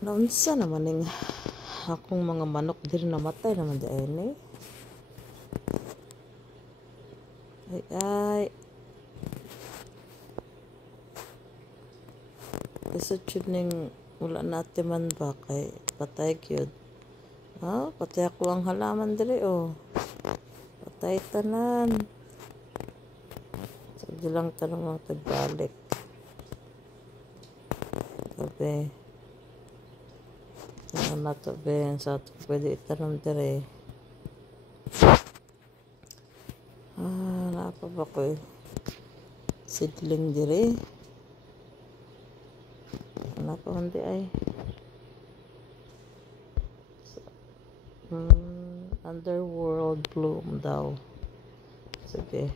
Naunsa naman ning akong mga manok diri namatay naman di ay ni. Ay ay. Isod yun ning wala natin man ba kay patay gyud. Patay ako ang halaman diri oh. Patay tanan. Sige lang tanong ang tagbalik. Sabi. Ano na to be, sa ito pwede itanong dire. Napa ba ko sidling dire? Napa hindi ay. Underworld bloom daw. Sige,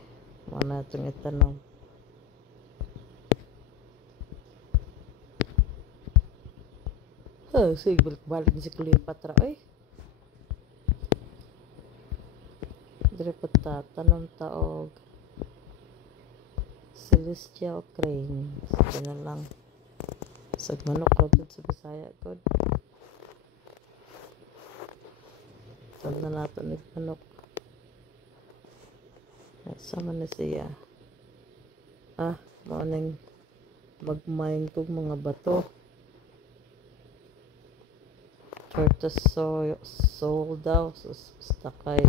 muna itong itanong. Sige, balik si Cleopatra. Ay, dire pa ta, tanong taog. Celestial crane. Sige na lang. Sagmanok ragod sa Bisaya god. Tanong na nato ni manok. Sama na siya. Morning. Magmain kong mga bato. Tortoise soul daw. Stakay.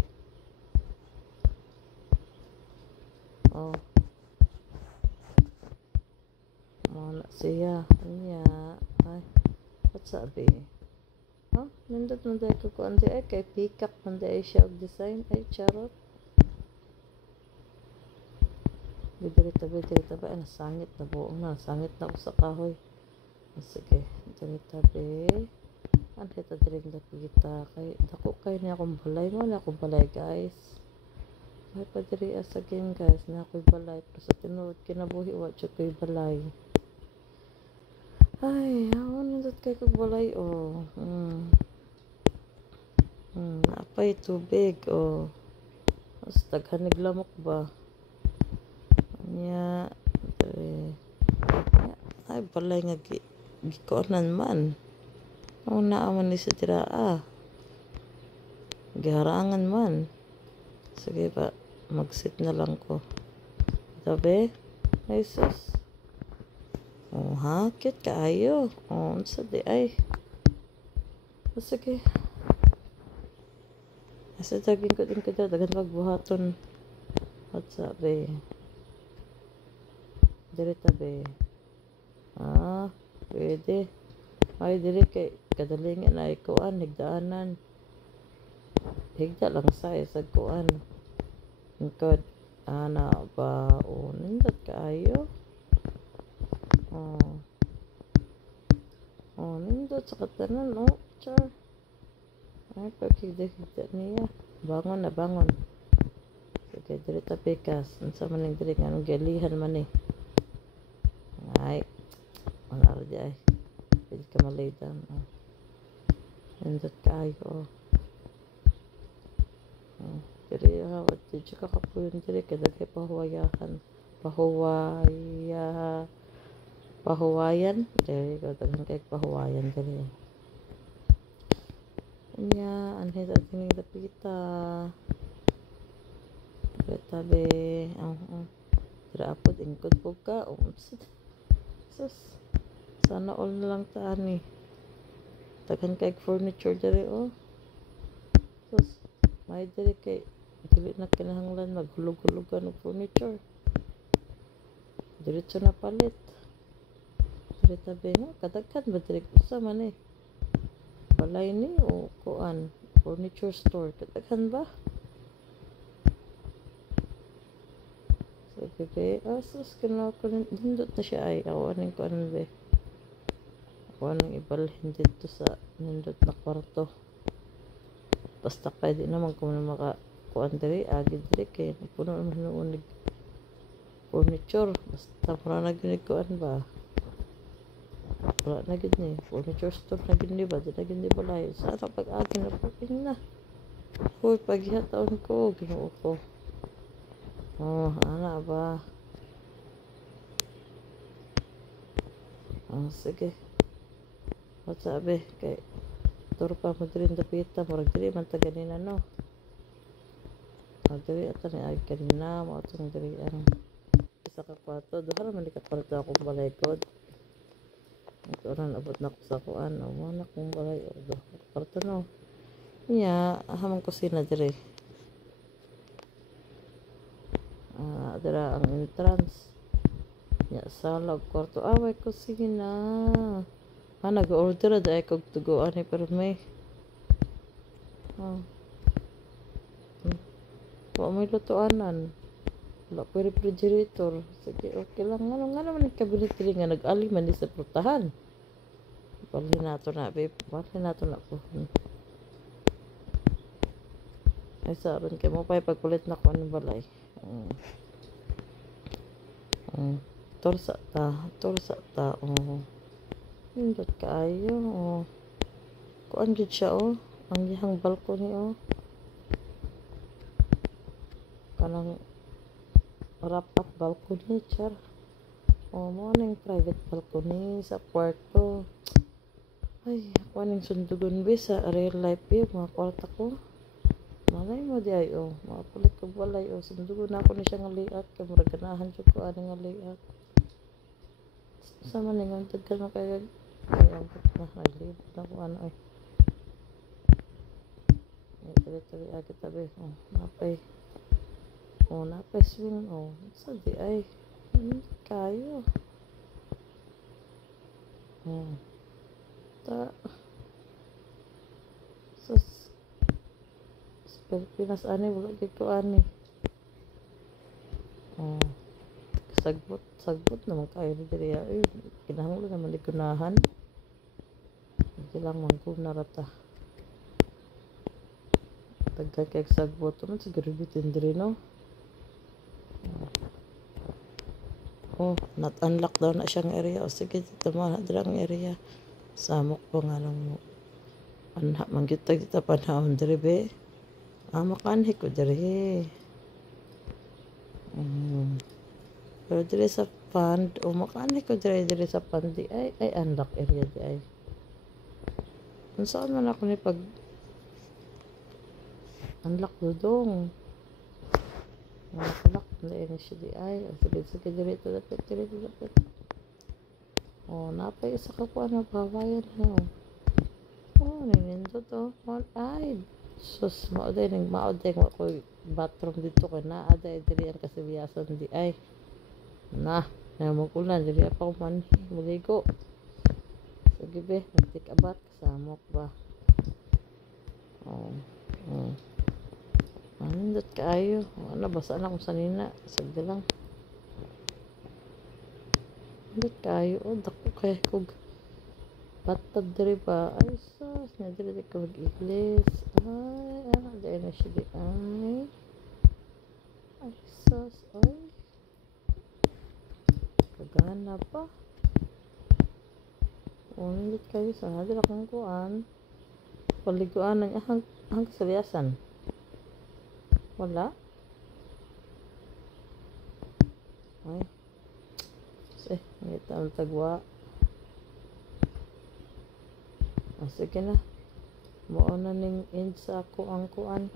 Wala siya. Kanya. Ay. What sabi? Nindot man dahil ko kuan di ay. Kay peacock man dahil siya og design. Ay, charot. Bidirita ba? Ay, nasangit na buong na. Nasangit na ako sa kahoy. Sige. Bidirita ba? Ano kita diring kita kay dako kay niya akong balay mo na akong balay guys. May pa diri sa game guys na ako'y balay pero sa tinuod kinabuhi wa jud ko'y balay. Ay, awon nindot kay kog balay oh. Napay tubig oh. Mas taghanig lamok ba? Anya ay balay nga gikuanan man. Naaman ni sa tira giharangan man. Sige ba, mag-sit na lang ko. Tabi? Ay sus. Cute kaayo. Unsa di ay. Sige. Asa tagin ko din kada dagan magbuhaton. At sabi. Dire tabi. Pwede. Ay dire kay kadalingan ay kuan higdaanan. Higda lang sa kuan. Ingkod ana ba nindot kaayo. Nindot sa katanan char. Ay pagkigda niya. Bangon. Sige dire ta pekas. Unsa man ning dire nga galihan man ni. Ay. Wala ra di ay. Pwede ka malay down. Nindot kaayo. Diri hawat di ka kapuyon diri kada kay pahuwayan diri ko tagang kay pahuwayan diri nya anhe ta tingin dapita tabi dira apod ingkod po ka sus sana all na lang ta ani tagan kay furniture diri sus may diri kay dili na kinahanglan maghulog-hulugan og furniture. Diretso na palit. Diri tabi nga kadaghan ba diri usa man balay ni o kuan furniture store kadaghan ba? Sige be, sus nindot na siya ay ako aning kuan be. Ako anong ibalhin dito sa nindot na kwarto. Basta kay di naman kung maka kuan diri agi diri kay puno man unig furniture basta para na gyud kuan ba wala na gyud ni furniture store na gyud ba di na gyud balay sa pag-agi na pagping na paghihataon ko Ginoo ko ana ba sige What sabi kay turo pa mo diri dapita murag diri man ta ganina no. Diri ata ni ay kanina mo atong diri ang isa ka kwarto duha ra man ka kwarto akong balay kod. Ito ran abot na ko sa kuan o mo na kong balay o duha ka kwarto no. Nya hamang kusina diri. Dira ang entrance. Nya sala ug kwarto away kusina. Nag-order da kog tuguan ni pero may wa may lutuanan. Wala pa refrigerator. Sige, okay lang. Nga naman yung cabinet nga nag-ali man sa prutahan. Balhin nato na, babe. Balhin nato na po. Ay, saron kay mo pa pagkulit na ko ng balay. Torsa ta. Hindot kaayo. Kuan gid siya, ang gihang balcony, kanang wrap up balcony char mo ning private balcony sa kwarto. Ay ako ning sundugon be sa real life be mga kwarta ko malay mo di ay mapulit ko balay sundugon ako ni siya nga layout kay murag ganahan jud ko ani nga layout sama ning ang tagkan na kay ang na naglibot na ko ano ay tali agad tabi napay napay swing sa di ay kayo ta sus Pilipinas ani wala gid ko ani sagbot naman kayo diri ay kinahanglan naman ligunahan hindi lang mangguna rata tagka kay sagbot man siguro bitin diri no. Not unlock daw na siyang area. Sige, dito man na ang area. Samok po nga nung anha, manggitag dito panahon diri be. Makanhi ko diri. Pero diri sa fund, makanhi ko diri sa fund di ay unlock area di ay. Kung saan man ako ni pag unlock dudong. Nakalak na ini siya di ay sige dito dapat napay isa ka po babayan na ninindot ay sus maoday ko bathroom dito ka na aday diri ang kasibiyasan di ay na magulan diri pa ko man muligo sige be nagtik abat kasamok ba nindot kaayo basa na kung sanina sagda lang nindot kaayo dako kay kog batad diri ba ay sus na diri ka mag-iglis ay dahil na siya di ay sus ay kagana pa nindot kayo sa hadira kang kuan paliguan ng ahang kasaliasan wala ay ngita ang tagwa sige na mauna ning end sa ako ang kuan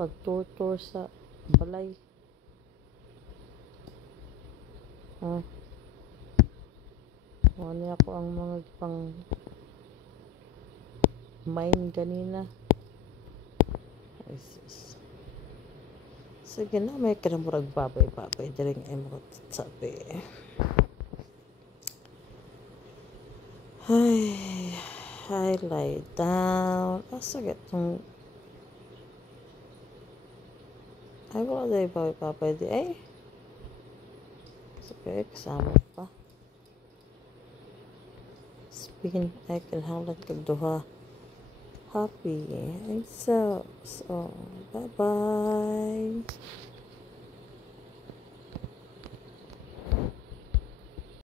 pag-tour sa balay niya ako ang mga pang mine ganina ay sis sige na may kanamurag babay diri nga imo sabi ay lie down sige tong ay wala day babay di ay sige kasama pa speaking ay kinahanglan kag duha happy and so bye bye